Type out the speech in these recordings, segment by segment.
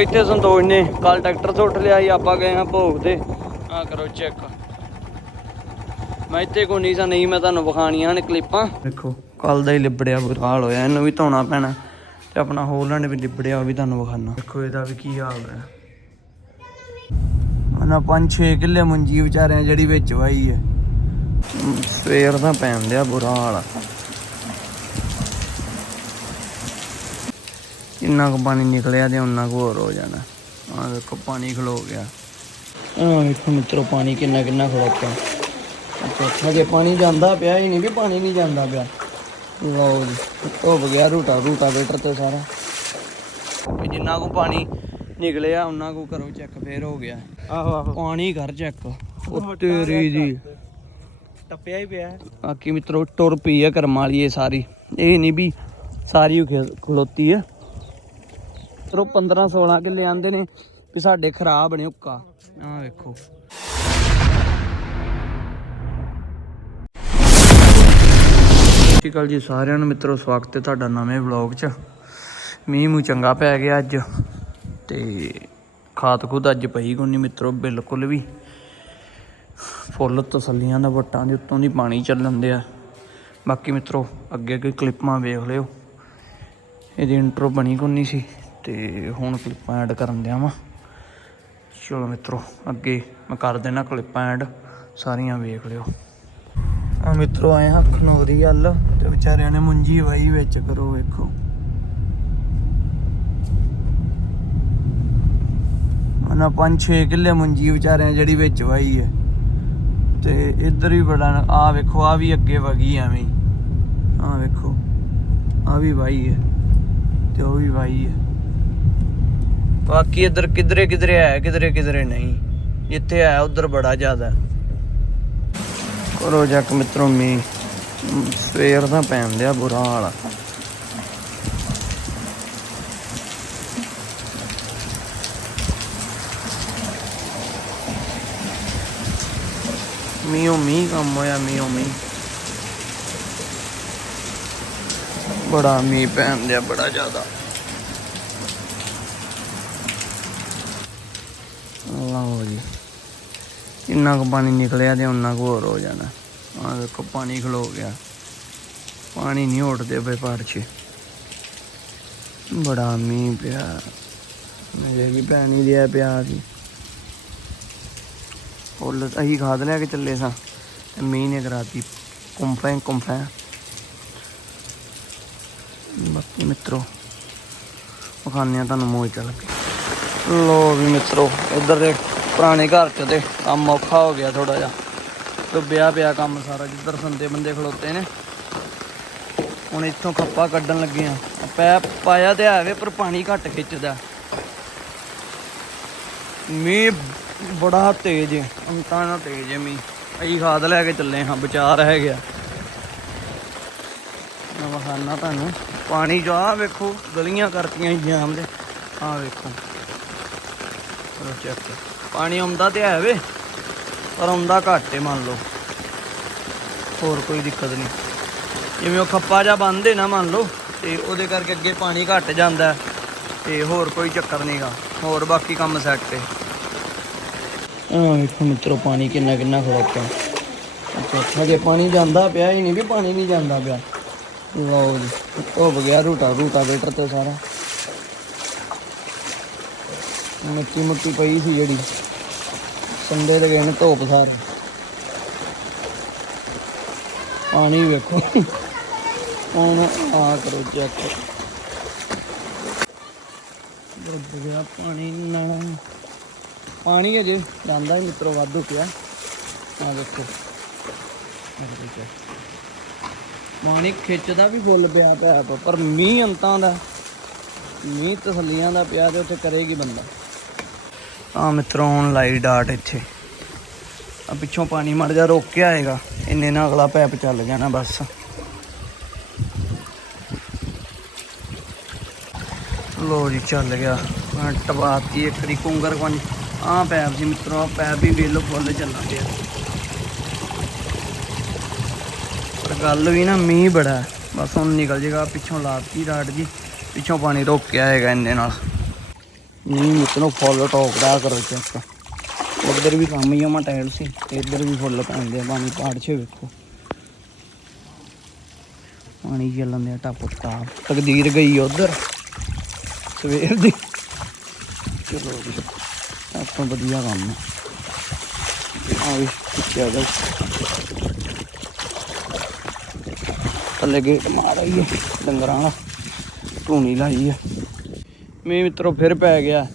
ਇੱਥੇ ਸੰਤੋਸ਼ ਨੇ ਕੱਲ ਟਰੈਕਟਰ ਸੁੱਟ ਲਿਆ ਸੀ, ਆਪਾਂ ਗਏ ਆ ਭੋਗ ਤੇ। ਆ ਕਰੋ ਚੈੱਕ ਮੈਂ ਇੱਥੇ ਕੋਈ ਨਹੀਂ ਸਾ, ਨਹੀਂ ਮੈਂ ਤੁਹਾਨੂੰ ਵਿਖਾਣੀਆਂ ਨੇ ਕਲਿੱਪਾਂ। ਦੇਖੋ ਕੱਲ ਦਾ ਹੀ ਲਿਬੜਿਆ ਬੁਰਾ ਹਾਲ ਹੋਇਆ, ਇਹਨੂੰ ਵੀ ਧੋਣਾ ਪੈਣਾ ਤੇ ਆਪਣਾ ਹੋਲੈਂਡ ਵੀ ਲਿਬੜਿਆ, ਉਹ ਵੀ ਤੁਹਾਨੂੰ ਵਿਖਾਣਾ ਦੇਖੋ ਇਹਦਾ ਵੀ ਕੀ ਹਾਲ ਹੈ ਉਹਨਾਂ 5-6 ਕਿੱਲੇ ਮੁੰਜੀ ਵਿਚਾਰਿਆਂ ਜਿਹੜੀ ਵਿੱਚ ਵਾਈ ਹੈ। ਸਵੇਰ ਦਾ ਪੈਣ ਦਿਆ ਬੁਰਾ ਹਾਲ ਆ। ਇੰਨਾ ਕੁ ਪਾਣੀ ਨਿਕਲਿਆ ਤੇ ਉਨਾ ਕੁ ਹੋਰ ਹੋ ਜਾਣਾ। ਆ ਦੇਖੋ ਪਾਣੀ ਖਲੋ ਗਿਆ। ਆ ਵੇਖੋ ਮਿੱਤਰੋ ਪਾਣੀ ਕਿੰਨਾ ਕਿੰਨਾ ਖਲੋਤਾ ਅੱਛਾ ਹਜੇ ਪਾਣੀ ਜਾਂਦਾ ਪਿਆ ਹੀ ਨਹੀਂ ਵੀ ਪਾਣੀ ਨਹੀਂ ਜਾਂਦਾ ਪਿਆ। ਲਓ ਜੀ ਧੁੱਪ ਗਿਆ ਰੂਟਾ ਰੂਟਾ ਵੇਟਰ ਤੇ ਸਾਰਾ। ਜਿੰਨਾ ਕੁ ਪਾਣੀ ਨਿਕਲਿਆ ਉਹਨਾਂ ਕੁ ਕਰੋ ਚੈੱਕ ਫੇਰ ਹੋ ਗਿਆ। ਆਹੋ ਆਹੋ। ਪਾਣੀ ਕਰ ਚੈੱਕ ਉਹ ਤੇਰੀ ਜੀ। ਟੱਪਿਆ ਹੀ ਪਿਆ। ਬਾਕੀ ਮਿੱਤਰੋ ਟੁਰ ਪਈ ਆ ਕਰਮ ਵਾਲੀ ਇਹ ਸਾਰੀ। ਇਹ ਨਹੀਂ ਵੀ ਸਾਰੀ ਖਲੋਤੀ ਆ। ਮਿੱਤਰੋ 15 16 ਕਿੱਲੇ ਆਂਦੇ ਨੇ ਵੀ ਸਾਡੇ ਖਰਾਬ ਨੇ ਉੱਕਾ ਆਹ ਵੇਖੋ। ਸਤਿ ਸ਼੍ਰੀ ਅਕਾਲ ਜੀ ਸਾਰਿਆਂ ਨੂੰ। ਮਿੱਤਰੋ, ਸਵਾਗਤ ਹੈ ਤੁਹਾਡਾ ਨਵੇਂ ਵਲੌਗ 'ਚ। ਮੀਂਹ ਮੂੰਹ ਚੰਗਾ ਪੈ ਗਿਆ ਅੱਜ। ਤੇ ਖਾਤ ਖੁਦ ਅੱਜ ਪਈ ਕੋਈ ਨਹੀਂ ਮਿੱਤਰੋ, ਬਿਲਕੁਲ ਵੀ। ਫੁੱਲ ਤਸੱਲੀਆਂ ਦਾ ਵਟਾਂ ਦੇ ਉੱਤੋਂ ਦੀ ਪਾਣੀ ਚੱਲਣ ਦਿਆ ਬਾਕੀ ਮਿੱਤਰੋ, ਅੱਗੇ ਅੱਗੇ ਕਲਿੱਪਾਂ ਵੇਖ ਲਿਓ। ਇਹਦੀ ਇੰਟਰੋ ਬਣੀ ਕੋਈ ਨਹੀਂ ਸੀ। ਤੇ ਹੁਣ ਕਲਿੱਪਾਂ ਐਡ ਕਰਨ ਦਿਆਂ ਵਾਂ। ਚਲੋ ਮਿੱਤਰੋ, ਅੱਗੇ ਮੈਂ ਕਰ ਦੇਣਾ ਕਲਿੱਪਾਂ ਐਡ ਸਾਰੀਆਂ ਵੇਖ ਲਿਓ। ਆ ਮਿੱਤਰੋ, ਆਏ ਹਾਂ ਖਨੋਰੀ ਵੱਲ ਤੇ ਵਿਚਾਰਿਆਂ ਨੇ ਮੁੰਜੀ ਵਾਈ ਵਿੱਚ ਕਰੋ ਵੇਖੋ। ਉਹਨਾਂ 5-6 ਕਿੱਲੇ ਮੁੰਜੀ ਵਿਚਾਰਿਆਂ ਜਿਹੜੀ ਵਿੱਚ ਵਾਈ ਹੈ। ਤੇ ਇੱਧਰ ਵੀ ਬੜਾ ਆ ਵੇਖੋ ਆ ਵੀ ਅੱਗੇ ਵਗੀ ਐਵੇਂ। ਆ ਵੇਖੋ ਆ ਵੀ ਵਾਈ ਹੈ ਤੇ ਉਹ ਵੀ ਵਾਈ ਹੈ। ਬਾਕੀ ਇੱਧਰ ਕਿਧਰੇ ਕਿਧਰੇ ਹੈ, ਕਿਧਰੇ ਕਿਧਰੇ ਨਹੀਂ। ਜਿੱਥੇ ਹੈ, ਉਧਰ ਬੜਾ ਜ਼ਿਆਦਾ। ਹੈ। ਕਰੋ ਜੱਕ ਮਿੱਤਰੋ ਮੀ ਸਵੇਰ ਦਾ ਪੈਣ ਦਿਆ ਬੁਰਾ ਹਾਲ ਆ। ਮੀਓ ਮੀ ਕੰਮ ਹੋਇਆ ਮੀਓ ਮੀ ਬੜਾ ਮੀ ਪੈਣ ਦਿਆ ਬੜਾ ਜ਼ਿਆਦਾ। ਲਓ ਜੀ। ਇੰਨਾ ਕੁ ਪਾਣੀ ਨਿਕਲਿਆ ਤੇ ਉਨਾ ਕੁ ਹੋਰ ਹੋ ਜਾਣਾ। ਆ ਦੇਖੋ, ਪਾਣੀ ਖਲੋ ਗਿਆ। ਪਾਣੀ ਨਹੀਂ ਉੱਠਦੇ ਪਏ ਪਹਾੜ 'ਚ। ਬੜਾ ਮੀਂਹ ਪਿਆ। ਮੇਰੇ ਵੀ ਪੈਣੀ ਲਿਆ ਪਿਆ ਸੀ। ਫੁੱਲ ਅਸੀਂ ਖਾਦ ਲੈ ਕੇ ਚੱਲੇ ਸਾਂ। ਤੇ ਮੀਂਹ ਨੇ ਕਰਾਤੀ ਕੁੰਫੈਂ ਕੁੰਫੈਂ। ਬਾਕੀ ਮਿੱਤਰੋ, ਵਿਖਾਉਂਦੇ ਆ ਤੁਹਾਨੂੰ ਮੋਹ ਚੱਲ ਕੇ। ਲੋ ਵੀ ਮਿੱਤਰੋ, ਇੱਧਰ ਦੇ ਪੁਰਾਣੇ ਘਰ ਚ ਤੇ ਕੰਮ ਔਖਾ ਹੋ ਗਿਆ ਥੋੜਾ ਜਿਹਾ। ਡੁੱਬਿਆ ਪਿਆ ਕੰਮ ਸਾਰਾ, ਜਿੱਧਰ ਸੰਦੇ ਬੰਦੇ ਖਲੋਤੇ ਨੇ। ਹੁਣ ਇੱਥੋਂ ਖੱਪਾ ਕੱਢਣ ਲੱਗੇ ਆ ਪੈ, ਪਾਇਆ ਤੇ ਆਵੇ ਪਰ ਪਾਣੀ ਘੱਟ ਖਿੱਚਦਾ। ਮੀਂਹ ਬੜਾ ਤੇਜ਼ ਹੈ ਅੰਤਾਂ ਨਾਲ ਤੇਜ਼ ਹੈ ਮੀਂਹ। ਅਸੀਂ ਖਾਦ ਲੈ ਕੇ ਚੱਲੇ ਹਾਂ ਬਚਾ ਰਹਿ ਗਿਆ। ਮੈਂ ਵਿਖਾਨਾ ਤੁਹਾਨੂੰ। ਪਾਣੀ ਜੋ ਆ ਵੇਖੋ, ਗਲੀਆਂ ਕਰਤੀਆਂ ਸੀ ਜਾਮ ਦੇ ਆ ਵੇਖੋ। ਚੈੱਕ ਪਾਣੀ ਆਉਂਦਾ ਤੇ ਹੈ ਵੇ, ਪਰ ਆਉਂਦਾ ਘੱਟ ਹੈ ਮੰਨ ਲਓ। ਹੋਰ ਕੋਈ ਦਿੱਕਤ ਨਹੀਂ। ਜਿਵੇਂ ਉਹ ਖੱਪਾ ਜਾ ਬੰਦੇ ਨਾ ਮੰਨ ਲਓ, ਤੇ ਉਹਦੇ ਕਰਕੇ ਅੱਗੇ ਪਾਣੀ ਘੱਟ ਜਾਂਦਾ ਤੇ ਹੋਰ ਕੋਈ ਚੱਕਰ ਨਹੀਂਗਾ ਹੋਰ ਬਾਕੀ ਕੰਮ ਸੈੱਟ ਹੈ ਆ ਵੇਖੋ ਮਿੱਤਰੋ, ਪਾਣੀ ਕਿੰਨਾ ਕਿੰਨਾ ਖੜੋਤਾ ਅੱਛਾ ਹਜੇ ਪਾਣੀ ਜਾਂਦਾ ਪਿਆ ਹੀ ਨਹੀਂ ਵੀ, ਪਾਣੀ ਨਹੀਂ ਜਾਂਦਾ ਪਿਆ। ਲਓ ਜੀ ਧੁੱਪ ਗਿਆ ਰੂਟਾ ਰੂਟਾ ਵੇਟਰ ਤੇ ਸਾਰਾ। ਮਿੱਟੀ ਮੁੱਟੀ ਪਈ ਸੀ ਜਿਹੜੀ। ਸੰਡੇ ਦੇ ਗਏ ਨੇ ਧੁੱਪ ਸਾਰ। ਪਾਣੀ ਵੇਖੋ। ਹੁਣ ਆ ਕਰੋ ਚੈੱਕ ਡੁੱਬ ਗਿਆ, ਪਾਣੀ ਨਾਲ ਪਾਣੀ ਅਜੇ ਜਾਂਦਾ ਹੀ ਮਿੱਤਰੋ, ਵਾਧੂ ਪਿਆ। ਆ ਦੇਖੋ। ਪਾਣੀ ਖਿੱਚਦਾ ਵੀ ਫੁੱਲ ਪਿਆ ਪਿਆ ਪਰ ਮੀਂਹ ਅੰਤਾਂ ਦਾ, ਮੀਂਹ ਤਸੱਲੀਆਂ ਦਾ ਪਿਆ ਤੇ ਉੱਥੇ ਕਰੇਗੀ ਬੰਦਾ। ਆ ਮਿੱਤਰੋ, ਹੁਣ ਲਾਈ ਡਾਟ ਇੱਥੇ। ਆ ਪਿੱਛੋਂ ਪਾਣੀ ਮੜ ਜਾ ਰੋਕ ਕੇ ਆਏਗਾ। ਇੰਨੇ ਨਾਲ ਅਗਲਾ ਪੈਪ ਚੱਲ ਜਾਣਾ ਬਸ। ਲੋ ਜੀ, ਚੱਲ ਗਿਆ। ਆ ਟਬਾਤੀ ਇੱਕ ਦੀ ਕੁੰਗਰ ਕੋਲ ਆ ਪੈਪ ਜੀ ਮਿੱਤਰੋ ਪੈਪ ਵੀ ਵੇਲੋ ਫੁੱਲ ਚੱਲਣ ਪਿਆ ਪਰ ਗੱਲ ਵੀ ਨਾ ਮੀਂਹ ਬੜਾ ਬਸ ਹੁਣ ਨਿਕਲ ਜੇਗਾ ਪਿੱਛੋਂ ਲਾਤੀ ਰਾਟ ਜੀ। ਪਿੱਛੋਂ ਪਾਣੀ ਰੋਕ ਕੇ ਆਏਗਾ ਇੰਨੇ ਨਾਲ। ਨਹੀਂ ਮਿੱਤਰੋ ਫੁੱਲ ਟੋਕਦਾ ਕਰੋ ਚੈੱਕ। ਉਧਰ ਵੀ ਕੰਮ ਹੀ ਆ, ਮਾ ਟਾਇਲ ਸੀ, ਤੇ ਇੱਧਰ ਵੀ ਫੁੱਲ ਪੈਂਦੇ ਆ, ਪਾਣੀ ਪਾੜ 'ਚ ਵੇਖੋ। ਪਾਣੀ ਚੱਲਣ ਦੇ ਟੱਪ ਟਾਪ ਤਕਦੀਰ ਗਈ ਉਧਰ। ਸਵੇਰ ਦੀ। ਚਲੋ ਜੀ ਆਪਾਂ ਵਧੀਆ ਕੰਮ ਆ। ਵੀ ਕਿੱਥੇ ਆ ਗਿਆ ਥੱਲੇ ਗੇਟ ਮਾਰ ਆਈਏ, ਡੰਗਰਾਂ ਵਾਲਾ। ਧੂਣੀ ਲਾਈ ਹੈ ਮੀਂਹ ਮਿੱਤਰੋ ਫਿਰ ਪੈ ਗਿਆ।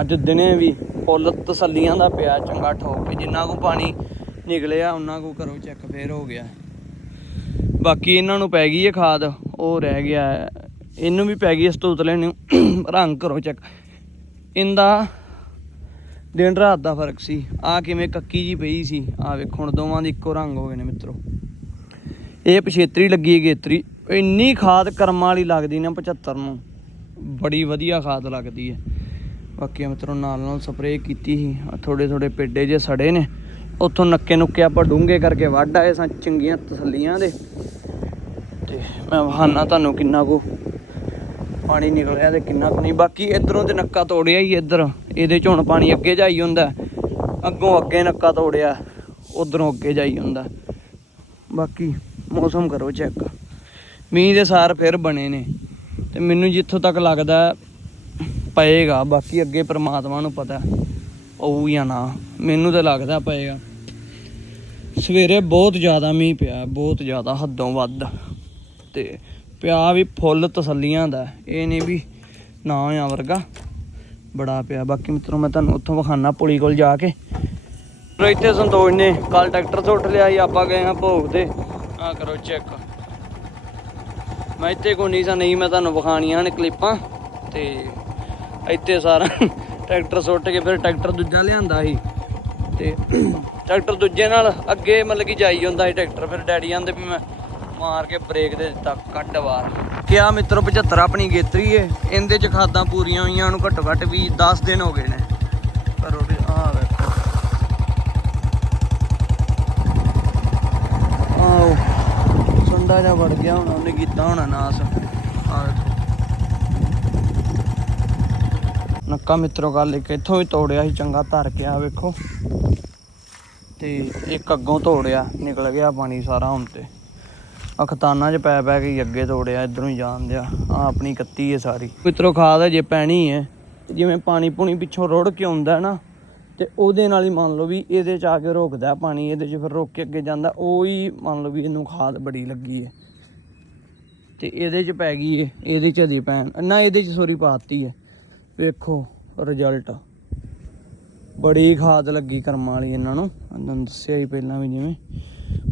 ਅੱਜ ਦਿਨੇ ਵੀ ਫੁੱਲ ਤਸੱਲੀਆਂ ਦਾ ਪਿਆ ਚੰਗਾ ਠੋਕ ਕੇ। ਜਿੰਨਾ ਕੋ ਪਾਣੀ ਨਿਕਲਿਆ ਉਹਨਾਂ ਕੋ ਕਰੋ ਚੈੱਕ ਫੇਰ ਹੋ ਗਿਆ। ਬਾਕੀ ਇਹਨਾਂ ਨੂੰ ਪੈ ਗਈ ਹੈ ਖਾਦ, ਉਹ ਰਹਿ ਗਿਆ। ਇਹਨੂੰ ਵੀ ਪੈ ਗਈ ਇਸ ਤੋਤਲੇ ਨੂੰ। ਰੰਗ ਕਰੋ ਚੈੱਕ। ਇਹਦਾ ਦਿਨ ਰਾਤ ਦਾ ਫ਼ਰਕ ਸੀ। ਆ ਕਿਵੇਂ ਕੱਕੀ ਜੀ ਪਈ ਸੀ। ਆ ਵੇਖੋ, ਹੁਣ ਦੋਵਾਂ ਦੇ ਇੱਕੋ ਰੰਗ ਹੋ ਗਏ ਨੇ ਮਿੱਤਰੋ। ਇਹ ਪਛੇਤਰੀ ਲੱਗੀ ਗੇਤਰੀ। ਇੰਨੀ ਖਾਦ ਕਰਮਾਂ ਵਾਲੀ ਲੱਗਦੀ ਨਾ 75 ਨੂੰ। ਬੜੀ ਵਧੀਆ ਖਾਦ ਲੱਗਦੀ ਹੈ। ਬਾਕੀ ਮਿੱਤਰੋ ਨਾਲ ਨਾਲ ਸਪਰੇਅ ਕੀਤੀ ਸੀ। ਥੋੜੇ ਥੋੜੇ ਪੇਡੇ ਜੇ ਸੜੇ ਨੇ। ਉੱਥੋਂ ਨੱਕੇ ਨੁੱਕੇ ਆਪਾਂ ਡੂੰਘੇ ਕਰਕੇ ਵੱਢ ਆਏ ਸਾਂ ਚੰਗੀਆਂ ਤਸੱਲੀਆਂ ਦੇ। ਤੇ ਮੈਂ ਵਹਾਨਾ ਤੁਹਾਨੂੰ ਕਿੰਨਾ ਕੁ ਪਾਣੀ ਨਿਕਲਿਆ ਤੇ ਕਿੰਨਾ ਕੁ ਨਹੀਂ। ਬਾਕੀ ਇਧਰੋਂ ਤੇ ਨੱਕਾ ਤੋੜਿਆ ਹੀ ਇੱਧਰ। ਇਹਦੇ ਚ ਹੁਣ ਪਾਣੀ ਅੱਗੇ ਜਾਈ ਹੁੰਦਾ ਅੱਗੋਂ ਅੱਗੇ ਨੱਕਾ ਤੋੜਿਆ, ਉਧਰੋਂ ਅੱਗੇ ਜਾਈ ਹੁੰਦਾ ਬਾਕੀ ਮੌਸਮ ਕਰੋ ਚੈੱਕ ਮੀਂਹ ਦੇ ਸਾਰ ਫਿਰ ਬਣੇ ਨੇ। ਤੇ ਮੈਨੂੰ ਜਿੱਥੋਂ ਤੱਕ ਲੱਗਦਾ ਪਏਗਾ, ਬਾਕੀ ਅੱਗੇ ਪ੍ਰਮਾਤਮਾ ਨੂੰ ਪਤਾ ਉਹ ਜਾਂ ਨਾ, ਮੈਨੂੰ ਤਾਂ ਲੱਗਦਾ ਪਏਗਾ। ਸਵੇਰੇ ਬਹੁਤ ਜ਼ਿਆਦਾ ਮੀਂਹ ਪਿਆ, ਬਹੁਤ ਜ਼ਿਆਦਾ ਹੱਦੋਂ ਵੱਧ, ਤੇ ਪਿਆ ਵੀ ਫੁੱਲ ਤਸੱਲੀਆਂ ਦਾ, ਇਹ ਨਹੀਂ ਵੀ ਨਾ ਆ ਵਰਗਾ, ਬੜਾ ਪਿਆ। ਬਾਕੀ ਮਿੱਤਰੋ, ਮੈਂ ਤੁਹਾਨੂੰ ਉੱਥੋਂ ਵਿਖਾਣਾ ਪੁਲੀ ਕੋਲ ਜਾ ਕੇ। ਇੱਥੇ ਸੰਤੋਸ਼ ਨੇ ਕੱਲ ਟਰੈਕਟਰ ਸੁੱਟ ਲਿਆ ਸੀ, ਆਪਾਂ ਗਏ ਆ ਭੋਗ ਤੇ। ਆ ਕਰੋ ਚੈੱਕ ਮੈਂ ਇੱਥੇ ਕੋਈ ਨਹੀਂ ਸਾਂ, ਨਹੀਂ ਮੈਂ ਤੁਹਾਨੂੰ ਵਿਖਾਣੀਆਂ ਨੇ ਕਲਿੱਪਾਂ। ਤੇ ਇੱਥੇ ਸਾਰਾ ਟਰੈਕਟਰ ਸੁੱਟ ਕੇ ਫਿਰ ਟਰੈਕਟਰ ਦੂਜਾ ਲਿਆਂਦਾ ਸੀ। ਤੇ ਟਰੈਕਟਰ ਦੂਜੇ ਨਾਲ ਅੱਗੇ ਮਤਲਬ ਕਿ ਜਾਈ ਜਾਂਦਾ ਸੀ ਟਰੈਕਟਰ। ਫਿਰ ਡੈਡੀ ਆਂਦੇ ਵੀ ਮੈਂ ਮਾਰ ਕੇ ਬ੍ਰੇਕ ਦੇ ਦਿੱਤਾ ਕੱਢ ਵਾਰ। ਕਿਆ ਮਿੱਤਰੋ 75 ਆਪਣੀ ਗੇਤਰੀ ਏ। ਇਹਦੇ ਚ ਖਾਦਾਂ ਪੂਰੀਆਂ ਹੋਈਆਂ, ਉਹਨੂੰ ਘੱਟੋ ਘੱਟ ਵੀ 10 ਦਿਨ ਹੋ ਗਏ ਨੇ। ਪਰ ਉਹ ਆ ਵੇਖੋ ਆਓ ਸੰਡਾ ਜਾ ਵੜ ਗਿਆ ਹੁਣ, ਉਹਨੇ ਕੀਤਾ ਹੋਣਾ ਨਾਸ। ਨੱਕਾ ਮਿੱਤਰੋ ਗੱਲ ਇੱਕ, ਇੱਥੋਂ ਵੀ ਤੋੜਿਆ ਸੀ, ਚੰਗਾ ਧਰ ਕੇ ਆ ਵੇਖੋ। ਤੇ ਇੱਕ ਅੱਗੋਂ ਤੋੜਿਆ, ਨਿਕਲ ਗਿਆ ਪਾਣੀ ਸਾਰਾ ਹੁਣ ਤੇ। ਅਖਤਾਨਾ 'ਚ ਪੈ ਪੈ ਕੇ ਅੱਗੇ ਤੋੜਿਆ, ਇਧਰੋਂ ਹੀ ਜਾਣ ਦਿਆ। ਆ ਆਪਣੀ ਕੱਤੀ ਹੈ ਸਾਰੀ। ਮਿੱਤਰੋ, ਖਾਦ ਹੈ ਜੇ ਪੈਣੀ ਹੈ। ਜਿਵੇਂ ਪਾਣੀ ਪੂਣੀ ਪਿੱਛੋਂ ਰੁੜ ਕੇ ਆਉਂਦਾ ਨਾ ਤੇ ਉਹਦੇ ਨਾਲ ਹੀ ਮੰਨ ਲਓ ਵੀ ਇਹਦੇ 'ਚ ਆ ਕੇ ਰੋਕਦਾ ਪਾਣੀ, ਇਹਦੇ 'ਚ ਫਿਰ ਰੋਕ ਕੇ ਅੱਗੇ ਜਾਂਦਾ, ਉਹ ਹੀ ਮੰਨ ਲਓ ਵੀ ਇਹਨੂੰ ਖਾਦ ਬੜੀ ਲੱਗੀ ਹੈ ਤੇ ਇਹਦੇ 'ਚ ਪੈ ਗਈ ਹੈ ਇਹਦੇ 'ਚ ਦੀ ਪੈਣ, ਨਾ ਇਹਦੇ 'ਚ ਸੋਰੀ ਪਾਤੀ ਹੈ ਵੇਖੋ ਰਿਜ਼ਲਟ ਬੜੀ ਖਾਦ ਲੱਗੀ ਕਰਮਾਂ ਵਾਲੀ ਇਹਨਾਂ ਨੂੰ ਤੁਹਾਨੂੰ ਦੱਸਿਆ ਹੀ ਪਹਿਲਾਂ ਵੀ ਜਿਵੇਂ।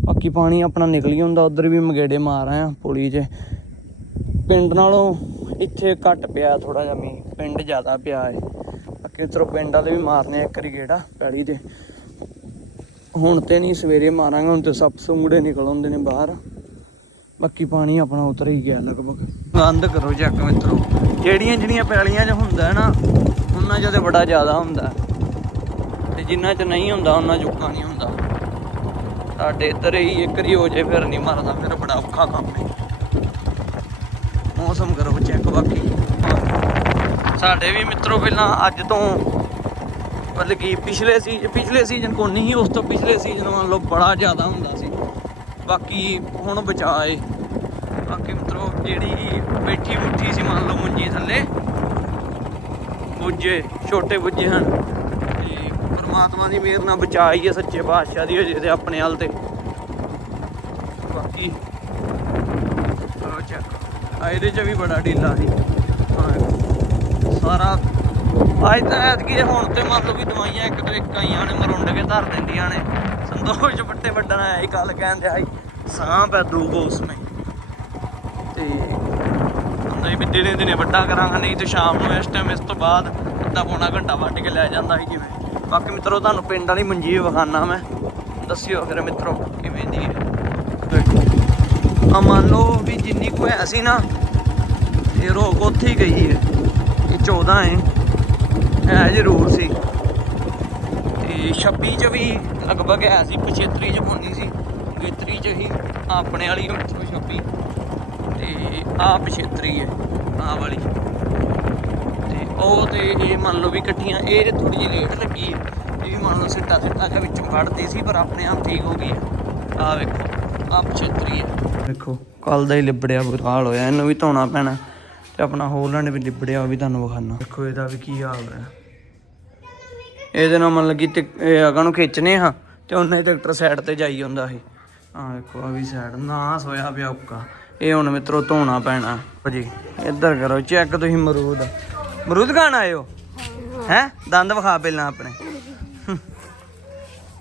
ਬਾਕੀ ਪਾਣੀ ਆਪਣਾ ਨਿਕਲ ਹੀ ਹੁੰਦਾ ਉਧਰ ਵੀ ਮਗੇੜੇ ਮਾਰ ਆਇਆ ਪੁਲੀ 'ਚ। ਪਿੰਡ ਨਾਲੋਂ ਇੱਥੇ ਘੱਟ ਪਿਆ ਥੋੜਾ ਜਿਹਾ ਮੀਂਹ, ਪਿੰਡ ਜ਼ਿਆਦਾ ਪਿਆ ਹੈ ਬਾਕੀ ਤਰੋ ਪਿੰਡ ਵਾਲੇ ਵੀ ਮਾਰਨੇ ਇੱਕ ਵਾਰੀ ਗੇੜਾ ਪੈੜੀ ਤੇ ਹੁਣ ਤੇ ਨਹੀਂ ਸਵੇਰੇ ਮਾਰਾਂਗੇ, ਹੁਣ ਤੇ ਸੱਪ ਸੁੰਗੜੇ ਨਿਕਲ ਆਉਂਦੇ ਨੇ ਬਾਹਰ। ਬਾਕੀ ਪਾਣੀ ਆਪਣਾ ਉਤਰ ਹੀ ਗਿਆ ਲਗਭਗ। ਬੰਦ ਕਰੋ ਚੱਕ ਮਿੱਤਰੋ। ਜਿਹੜੀਆਂ ਜਿਹੜੀਆਂ ਪੈਲੀਆਂ 'ਚ ਹੁੰਦਾ ਹੈ ਨਾ, ਉਹਨਾਂ 'ਚ ਤੇ ਬੜਾ ਜ਼ਿਆਦਾ ਹੁੰਦਾ ਤੇ ਜਿੰਨਾ 'ਚ ਨਹੀਂ ਹੁੰਦਾ, ਉਹਨਾਂ 'ਚ ਔਖਾ ਨਹੀਂ ਹੁੰਦਾ। ਸਾਡੇ ਇੱਧਰ ਹੀ ਇੱਕ ਵਾਰੀ ਹੋ ਜੇ ਫਿਰ ਨਹੀਂ ਮਰਦਾ, ਫਿਰ ਬੜਾ ਔਖਾ ਕੰਮ ਹੈ। ਮੌਸਮ ਕਰੋ ਚੈੱਕ ਬਾਕੀ। ਸਾਡੇ ਵੀ ਮਿੱਤਰੋ ਪਹਿਲਾਂ ਅੱਜ ਤੋਂ ਮਤਲਬ ਕਿ ਪਿਛਲੇ ਸੀ ਪਿਛਲੇ ਸੀਜ਼ਨ ਕੋ ਨਹੀਂ ਉਸ ਤੋਂ ਪਿਛਲੇ ਸੀਜ਼ਨ ਮੰਨ ਲਓ ਬੜਾ ਜ਼ਿਆਦਾ ਹੁੰਦਾ ਸੀ। ਬਾਕੀ ਹੁਣ ਬਚਾਏ। ਬਾਕੀ ਮਿੱਤਰੋ ਜਿਹੜੀ ਬੈਠੀ ਮੁੱਠੀ ਸੀ ਮੰਨ ਲਓ ਮੁੰਜੀ ਥੱਲੇ, ਬੁੱਝੇ, ਛੋਟੇ ਬੁੱਝੇ ਹਨ। ਤੇ ਪਰਮਾਤਮਾ ਦੀ ਮਿਹਰ ਨਾਲ ਬਚਾਈ ਹੈ ਸੱਚੇ ਪਾਤਸ਼ਾਹ ਦੀ ਹਜੇ ਤੇ ਆਪਣੇ ਹਾਲ ਤੇ। ਬਾਕੀ ਕਰੋ ਚੈੱਕ ਇਹਦੇ ਚ ਵੀ ਬੜਾ ਢੀਲਾ ਸੀ। ਸਾਰਾ। ਅੱਜ ਤਾਂ ਐਤਕੀ ਹੁਣ ਤੇ ਮੰਨ ਲਓ ਵੀ ਦਵਾਈਆਂ ਇੱਕ ਤੋਂ ਇੱਕ ਆਈਆਂ ਨੇ, ਮਰੁੰਡ ਕੇ ਧਰ ਦਿੰਦੀਆਂ ਨੇ। ਸੰਦੋਸ਼ ਪੱਟੇ ਵੱਡਣ ਆਇਆ ਸੀ ਕੱਲ ਕਹਿੰਦੇ ਆਈ ਸਾਂਪ ਹੈ ਦੂਗੋ ਉਸਮੇ। ਤੇ ਨਹੀਂ ਵੀ ਦਿਨੇ ਦਿਨੇ ਵੱਡਾ ਕਰਾਂਗਾ, ਨਹੀਂ ਤੇ ਸ਼ਾਮ ਨੂੰ ਇਸ ਟਾਈਮ ਇਸ ਤੋਂ ਬਾਅਦ ਅੱਧਾ ਪੌਣਾ ਘੰਟਾ ਵੱਢ ਕੇ ਲੈ ਜਾਂਦਾ ਸੀ ਜਿਵੇਂ ਬਾਕੀ ਮਿੱਤਰੋ, ਤੁਹਾਨੂੰ ਪਿੰਡ ਵਾਲੀ ਮੰਜੀ ਵਿਖਾਣਾ ਮੈਂ। ਦੱਸਿਓ ਫਿਰ ਮਿੱਤਰੋ, ਕਿਵੇਂ ਦੀ ਹੈ। ਦੇਖੋ ਆ ਮੰਨ ਲਓ ਵੀ ਜਿੰਨੀ ਕੁ ਹੈ ਸੀ ਨਾ ਇਹ ਰੋਗ ਉੱਥੇ ਹੀ ਗਈ ਹੈ। 14 ਹੈ ਹੈ ਜ਼ਰੂਰ ਸੀ। ਤੇ 26 ਚ ਵੀ ਲਗਭਗ ਹੈ ਸੀ 75 ਚ ਹੋਣੀ ਸੀ। ਗੇਤਰੀ ਚ ਹੀ ਆਪਣੇ ਵਾਲੀ ਮਿੱਤਰੋ 26 ਤੇ ਆ 75 ਹੈ ਆ ਵਾਲੀ। ਤੇ ਉਹ ਤੇ ਇਹ ਮੰਨ ਲਓ ਵੀ ਇਕੱਠੀਆਂ, ਇਹ ਥੋੜੀ ਜਿਹੀ ਲੇਟ ਲੱਗੀ ਹੈ ਇਹ ਵੀ ਮੰਨ ਲਓ ਸਿੱਟਾ ਸਿੱਟਾ ਜਿਹਾ ਵਿੱਚੋਂ ਕੱਢਦੀ ਸੀ, ਪਰ ਆਪਣੇ ਆਪ ਠੀਕ ਹੋ ਗਈ ਹੈ ਆ ਵੇਖੋ ਆਪ ਛੇਤਰੀ ਹੈ ਵੇਖੋ ਕੱਲ ਦਾ ਹੀ ਲਿਬੜਿਆ ਬੁਰਾ ਹਾਲ ਹੋਇਆ, ਇਹਨੂੰ ਵੀ ਧੋਣਾ ਪੈਣਾ। ਤੇ ਆਪਣਾ ਹੋਲੈਂਡ ਵੀ ਲਿਬੜਿਆ, ਉਹ ਵੀ ਤੁਹਾਨੂੰ ਵਿਖਾਣਾ ਦੇਖੋ ਇਹਦਾ ਵੀ ਕੀ ਹਾਲ ਹੈ। ਇਹਦੇ ਨਾਲ ਮਨ ਲੱਗੀ ਅਗਾਂ ਨੂੰ ਖਿੱਚਨੇ ਹਾਂ, ਤੇ ਉਹਨੇ ਟਰੈਕਟਰ ਸਾਈਡ ਤੇ ਜਾਈ ਜਾਂਦਾ ਸੀ ਆਹ ਵੇਖੋ ਆ ਵੀ ਸਾਈਡ ਨਾ ਸੋਇਆ ਪਿਆ ਉੱਕਾ। ਇਹ ਹੁਣ ਮਿੱਤਰੋ ਧੋਣਾ ਪੈਣਾ। ਜੀ, ਇੱਧਰ ਕਰੋ ਚੈੱਕ ਤੁਸੀਂ ਮਰੂਦ ਮਰੂਦ ਖਾਣ ਆਏ ਹੋ? ਹੈ? ਦੰਦ ਵਿਖਾ ਪਹਿਲਾਂ ਆਪਣੇ।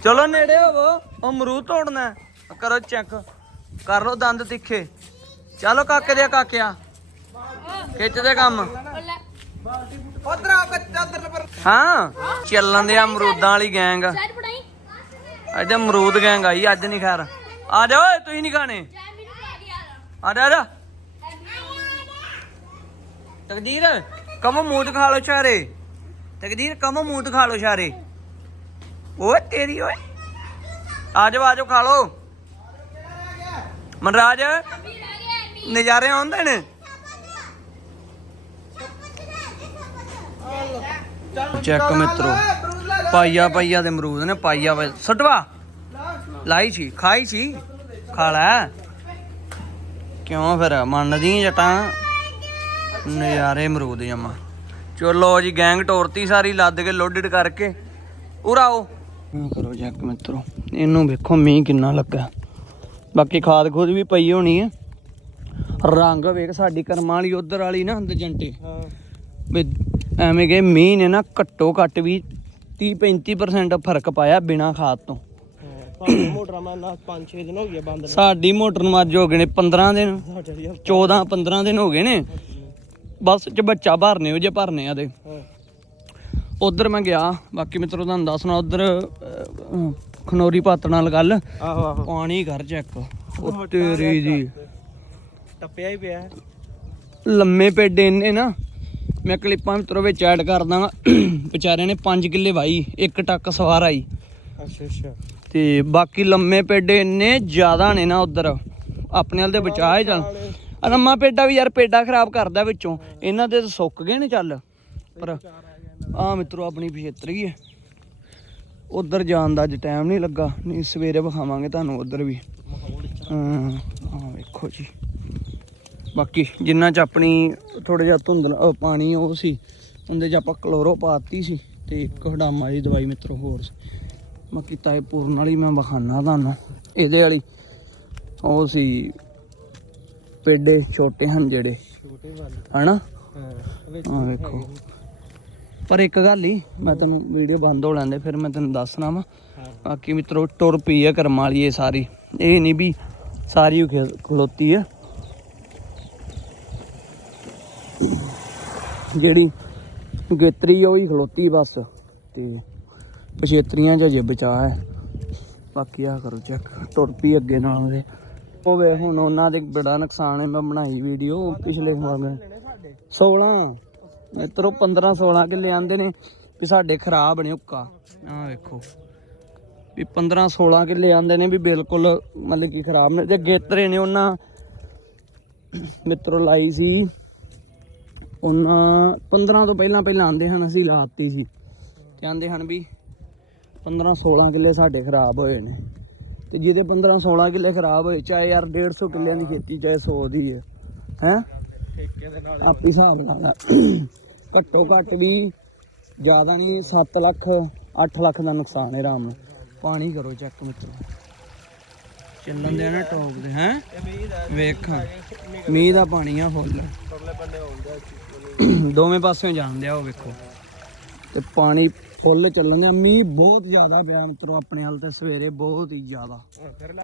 ਚਲੋ ਨੇੜੇ ਹੋਵੋ, ਉਹ ਮਰੂਦ ਤੋੜਨਾ ਕਰੋ ਚੈੱਕ ਕਰ ਲੋ ਦੰਦ ਤਿੱਖੇ। ਚਲੋ ਕਾਕੇ ਦੇ ਕਾਕਿਆ। ਖਿੱਚ ਦੇ ਕੰਮ। ਹਾਂ ਚੱਲਣ ਦੇ ਅਮਰੂਦਾਂ ਵਾਲੀ ਗੈਂਗ ਪੜਾਈ ਅੱਜ ਅਮਰੂਦ ਗੈਂਗ ਆਈ ਅੱਜ ਨਹੀਂ ਖੈਰ। ਆ ਜਾ ਓਏ ਤੁਸੀਂ ਨਹੀਂ ਖਾਣੇ। ਜੈ ਆ ਜਾ। ਆ ਜਾ ਤਕਦੀਰ ਕਮੋ ਮੂੰਹ ਖਾ ਲੋ ਚਾਰੇ ਤਕਦੀਰ ਕਮੋ ਮੂੰਹ ਖਾ ਲੋ ਚਾਰੇ ਓਏ ਤੇਰੀ ਓਏ। ਆ ਜਾਓ ਆ ਜਾਓ ਖਾ ਲੋ ਮਨਰਾਜ ਨਜ਼ਾਰੇ ਆਉਂਦੇ ਨੇ? ਚੈੱਕ ਮਿੱਤਰੋ। ਪਾਈਆ ਪਾਈਆ ਦੇ ਅਮਰੂਦ ਨੇ ਪਾਈਆ ਸਟਵਾ। ਲਾਈ ਸੀ ਖਾਈ ਸੀ। ਖਾ ਲੈ। ਕਿਉਂ ਫਿਰ? ਮੰਨਦੀ ਜਟਾਂ। ਨਜ਼ਾਰੇ ਅਮਰੂਦ ਜਮਾ। ਚਲੋ ਜੀ ਗੈਂਗ ਟੋਰਤੀ ਸਾਰੀ ਲੱਦ ਕੇ ਲੋਡਡ ਕਰਕੇ। ਉਰਾਓ। ਕਰੋ ਜੱਕ ਮਿੱਤਰੋ। ਇਹਨੂੰ ਵੇਖੋ ਮੀਂਹ ਕਿੰਨਾ ਲੱਗਾ। ਬਾਕੀ ਖਾਦ ਖੁਦ ਵੀ ਪਈ ਹੋਣੀ ਹੈ ਰੰਗ ਵੇਖ ਸਾਡੀ ਕਰਮਾਂ ਵਾਲੀ ਉਧਰ ਵਾਲੀ ਨਾ ਹੁੰਦੇ ਜੰਟੇ। ਹਾਂ। ਐਵੇਂ ਕਿ ਮੀਂਹ ਨੇ ਨਾ ਘੱਟੋ ਘੱਟ ਵੀ 30 35% ਫ਼ਰਕ ਪਾਇਆ ਬਿਨਾ ਖਾਦ ਤੋਂ। ਭਾਵੇਂ ਮੋਟਰਾਂ ਮੈਂ ਨਾ 5-6 ਦਿਨ ਹੋ ਗਏ ਬੰਦ ਨੇ। ਸਾਡੀ ਮੋਟਰ ਨੂੰ ਅੱਜ ਹੋ ਗਏ ਨੇ 15 ਦਿਨ। ਸਾਡਾ ਯਾਰ 14 15 ਦਿਨ ਹੋ ਗਏ ਨੇ। ਬਸ ਚ ਬੱਚਾ ਭਰਨੇ ਹੋ ਜੇ ਭਰਨੇ ਆ ਹਾਂ। ਉਧਰ ਮੈਂ ਗਿਆ ਬਾਕੀ ਮਿੱਤਰੋ ਤੁਹਾਨੂੰ ਦੱਸਣਾ ਉਧਰ ਖਨੋਰੀ ਪਾਤਣ ਨਾਲ ਗੱਲ। ਆਹੋ ਆਹੋ। ਪਾਣੀ ਕਰ ਚੈੱਕ। ਉਹ ਤੇਰੀ ਜੀ। ਟੱਪਿਆ ਹੀ ਪਿਆ। ਲੰਮੇ ਪੇਡੇ ਇੰਨੇ ਨਾ। ਮੈਂ ਕਲਿੱਪਾਂ ਮਿੱਤਰੋ ਵਿੱਚ ਐਡ ਕਰ ਦਾਂਗਾ ਵਿਚਾਰਿਆਂ ਨੇ 5 ਕਿੱਲੇ ਵਾਈ ਇੱਕ ਟੱਕ ਸਵਾਰ ਆਈ। ਅੱਛਾ ਅੱਛਾ। ਤੇ ਬਾਕੀ ਲੰਮੇ ਪੇਡੇ ਇੰਨੇ ਜ਼ਿਆਦਾ ਨੇ ਨਾ ਉਧਰ। ਆਪਣੇ ਵਾਲ ਦੇ ਬਚਾ ਹੀ ਚੱਲ। ਲੰਮਾ ਪੇਡਾ ਵੀ ਯਾਰ ਪੇਡਾ ਖਰਾਬ ਕਰਦਾ ਵਿੱਚੋਂ। ਇਹਨਾਂ ਦੇ ਤਾਂ ਸੁੱਕ ਗਏ ਨੇ ਚੱਲ। ਪਰ ਆ ਮਿੱਤਰੋ ਆਪਣੀ ਪਛੇਤਰੀ ਹੈ ਉਧਰ ਜਾਣ ਦਾ ਅੱਜ ਟਾਈਮ ਨਹੀਂ ਲੱਗਾ। ਨਹੀਂ ਸਵੇਰੇ ਵਿਖਾਵਾਂਗੇ ਤੁਹਾਨੂੰ ਉਧਰ ਵੀ। ਹਾਂ ਆ ਵੇਖੋ ਜੀ। ਬਾਕੀ ਜਿੰਨਾ ਚ ਆਪਣੀ ਥੋੜਾ ਜਿਹਾ ਧੁੰਦਲਾ ਅਹ ਪਾਣੀ ਉਹ ਸੀ ਉਹਦੇ ਚ ਆਪਾਂ ਕਲੋਰੋ ਪਾਤੀ ਸੀ ਤੇ ਇੱਕ ਹਡਾਮਾ ਦੀ ਦਵਾਈ ਮਿੱਤਰੋ ਹੋਰ ਸੀ। ਕੀਤਾ ਇਹ ਪੂਰਨ ਵਾਲੀ ਮੈਂ ਵਿਖਾਣਾ ਤੁਹਾਨੂੰ ਇਹਦੇ ਵਾਲੀ। ਉਹ ਸੀ ਪੇਡੇ ਛੋਟੇ ਹਨ ਜਿਹੜੇ। ਛੋਟੇ ਵਾਲੇ। ਹਨਾ? ਹਾਂ ਵੇਖੋ। ਪਰ ਇੱਕ ਗੱਲ ਹੀ ਮੈਂ ਤੈਨੂੰ ਵੀਡੀਓ ਬੰਦ ਹੋ ਲੈਂਦੇ ਫਿਰ ਮੈਂ ਤੈਨੂੰ ਦੱਸਣਾ ਵਾ। ਬਾਕੀ ਮਿੱਤਰੋ ਟੁਰ ਪਈ ਆ ਕਰਮ ਵਾਲੀ ਇਹ ਸਾਰੀ। ਇਹ ਨਹੀਂ ਵੀ ਸਾਰੀ ਖਲੋਤੀ ਆ। ਜਿਹੜੀ ਗੇਤਰੀ ਆ, ਉਹ ਹੀ ਖਲੋਤੀ ਬਸ। ਤੇ ਪਛੇਤਰੀਆਂ ਚ ਅਜੇ ਬਚਾ ਹੈ। ਬਾਕੀ ਆ ਕਰੋ ਚੈੱਕ ਟੁੱਟ ਪਈ ਅੱਗੇ ਨਾਲ ਦੇ। ਹੋਵੇ ਹੁਣ ਉਹਨਾਂ ਦੇ ਬੜਾ ਨੁਕਸਾਨ ਹੈ, ਮੈਂ ਬਣਾਈ ਵੀਡੀਓ ਪਿਛਲੇ ਸਾਲ 16 ਮਿੱਤਰੋ 15 16 ਕਿੱਲੇ ਆਂਦੇ ਨੇ, ਵੀ ਸਾਡੇ ਖਰਾਬ ਨੇ ਉੱਕਾ ਆਹ ਵੇਖੋ। ਵੀ 15 16 ਕਿੱਲੇ ਆਂਦੇ ਨੇ ਵੀ ਬਿਲਕੁਲ ਮਤਲਬ ਕਿ ਖਰਾਬ ਨੇ। ਤੇ ਗੇਤਰੇ ਨੇ ਉਹਨਾਂ ਮਿੱਤਰੋ ਲਾਈ ਸੀ। ਉਹਨਾਂ 15 ਤੋਂ ਪਹਿਲਾਂ ਪਹਿਲਾਂ ਆਂਦੇ ਹਨ, ਅਸੀਂ ਲਾਤੀ ਸੀ। ਤੇ ਆਂਦੇ ਹਨ ਵੀ 15 16 ਕਿੱਲੇ ਸਾਡੇ ਖਰਾਬ ਹੋਏ ਨੇ। ਤੇ ਜਿਹਦੇ 15 16 ਕਿੱਲੇ ਖਰਾਬ ਹੋਏ, ਚਾਹੇ ਯਾਰ 150 ਕਿੱਲਿਆਂ ਦੀ ਖੇਤੀ, ਚਾਹੇ 100 ਦੀ ਹੈ। ਹੈ? ਠੇਕੇ ਹਿਸਾਬ ਲਾਣਾ ਘੱਟੋ ਘੱਟ ਵੀ ਜ਼ਿਆਦਾ ਨਹੀਂ 7 ਲੱਖ 8 ਲੱਖ ਦਾ ਨੁਕਸਾਨ ਹੈ ਆਰਾਮ ਨਾਲ। ਪਾਣੀ ਕਰੋ ਚੈੱਕ ਮਿੱਤਰੋ। ਚੱਲਣ ਦੇ ਨਾ ਟੌਪ ਦੇ ਹੈ? ਇਹ ਮੀਂਹ ਦਾ ਮੀਂਹ ਦਾ ਪਾਣੀ ਆ ਫੁੱਲ। ਪਰਲੇ ਬੰਨੇ ਆਉਂਦਾ ਦੋਵੇਂ ਪਾਸਿਓਂ ਜਾਂਦੇ ਆ, ਉਹ ਵੇਖੋ। ਤੇ ਪਾਣੀ ਫੁੱਲ ਚੱਲਣ ਦਿਆ। ਮੀਂਹ ਬਹੁਤ ਜ਼ਿਆਦਾ ਪਿਆ ਮਿੱਤਰੋ, ਆਪਣੇ ਹਾਲ ਤੇ ਸਵੇਰੇ ਬਹੁਤ ਹੀ ਜ਼ਿਆਦਾ।